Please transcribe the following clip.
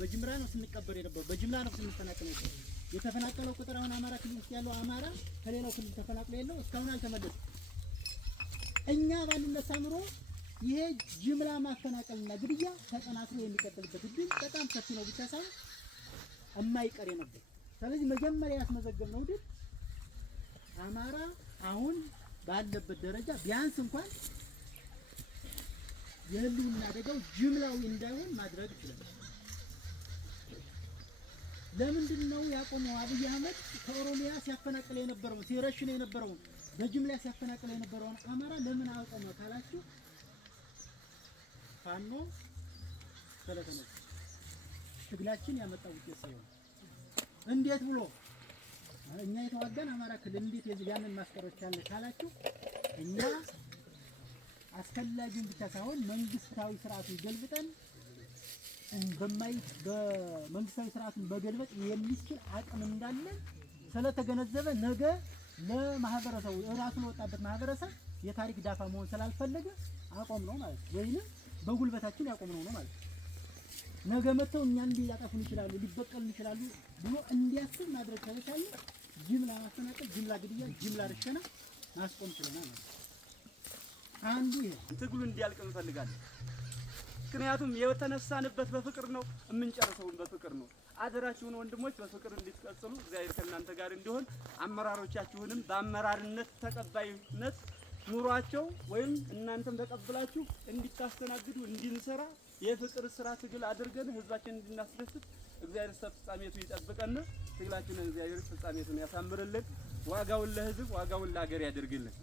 በጅምላ ነው ስንቀበር የነበረው፣ በጅምላ ነው ስንፈናቀል የነበረው። የተፈናቀለው ቁጥር አሁን አማራ ክልል ውስጥ ያለው አማራ ከሌላው ክልል ተፈናቅሎ የለው እስካሁን አልተመለሰም። እኛ ባንነሳ ኑሮ ይሄ ጅምላ ማፈናቀልና ግድያ ተጠናክሮ የሚቀጥልበት እድል በጣም ሰፊ ነው ብቻ ሳይሆን የማይቀር ነበር። ስለዚህ መጀመሪያ ያስመዘገብነው ድል አማራ አሁን ባለበት ደረጃ ቢያንስ እንኳን የህልውና አደጋው ጅምላዊ እንዳይሆን ማድረግ ይችላል። ለምንድን ነው ያቆመው? አብይ አህመድ ከኦሮሚያ ሲያፈናቅል የነበረውን ሲረሽን የነበረውን በጅምላ ሲያፈናቅል የነበረውን አማራ ለምን አቆመ ካላችሁ ፋኖ ስለተነሳ ትግላችን ያመጣው ውጤት ሳይሆን እንዴት ብሎ እኛ የተዋጋን አማራ ክልል እንዴት ያንን ማስቀረት ቻለ ካላችሁ እኛ አስፈላጊውን ብቻ ሳይሆን መንግስታዊ ስርዓቱን ገልብጠን በመንግስታዊ ስርዓቱን በገልበጥ የሚችል አቅም እንዳለ ስለተገነዘበ ነገ ለማህበረሰቡ ራሱ ለወጣበት ማህበረሰብ የታሪክ ዳፋ መሆን ስላልፈለገ አቆም ነው ማለት ነው። ወይንም በጉልበታችን ያቆም ነው ማለት ነው። ነገ መተው እኛን ሊያጠፉን ይችላሉ፣ ሊበቀሉን ይችላሉ ብሎ እንዲያስብ ማድረግ ከተቻለ ጅምላ ማፈናቀል፣ ጅምላ ግድያ፣ ጅምላ ረሸና ማስቆም ችለናል ማለት ነው። አንዱ ይሄ ትግሉ እንዲያልቅ እንፈልጋለን። ምክንያቱም የተነሳንበት በፍቅር ነው፣ የምንጨርሰውን በፍቅር ነው። አደራችሁን ወንድሞች በፍቅር እንድትቀጥሉ እግዚአብሔር ከእናንተ ጋር እንዲሆን አመራሮቻችሁንም በአመራርነት ተቀባይነት ኑሯቸው ወይም እናንተም ተቀብላችሁ እንድታስተናግዱ እንድንሰራ የፍቅር ስራ ትግል አድርገን ህዝባችንን እንድናስደስት እግዚአብሔር ፍጻሜቱ ይጠብቀን። ትግላችንን እግዚአብሔር ፍጻሜቱን ያሳምርልን። ዋጋውን ለህዝብ ዋጋውን ለሀገር ያድርግልን።